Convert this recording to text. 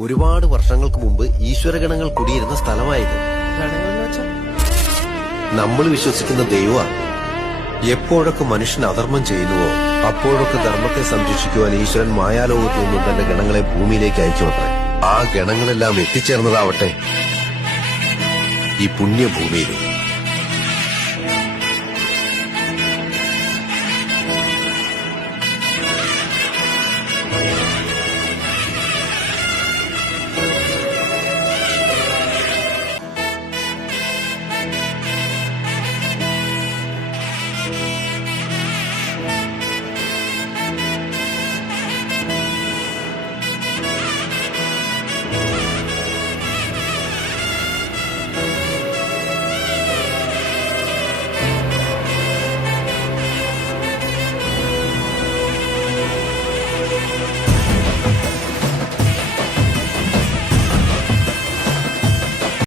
ഒരുപാട് വർഷങ്ങൾക്ക് മുമ്പ് ഈശ്വരഗണങ്ങൾ കുടിയിരുന്ന സ്ഥലമായത്. നമ്മൾ വിശ്വസിക്കുന്ന ദൈവമാണ്. എപ്പോഴൊക്കെ മനുഷ്യൻ അധർമ്മം ചെയ്യുന്നുവോ അപ്പോഴൊക്കെ ധർമ്മത്തെ സംരക്ഷിക്കുവാൻ ഈശ്വരൻ മായാലോകത്തു നിന്നും തന്റെ ഗണങ്ങളെ ഭൂമിയിലേക്ക് അയക്കുമത്രേ. ആ ഗണങ്ങളെല്ലാം എത്തിച്ചേർന്നതാവട്ടെ ഈ പുണ്യഭൂമിയിൽ.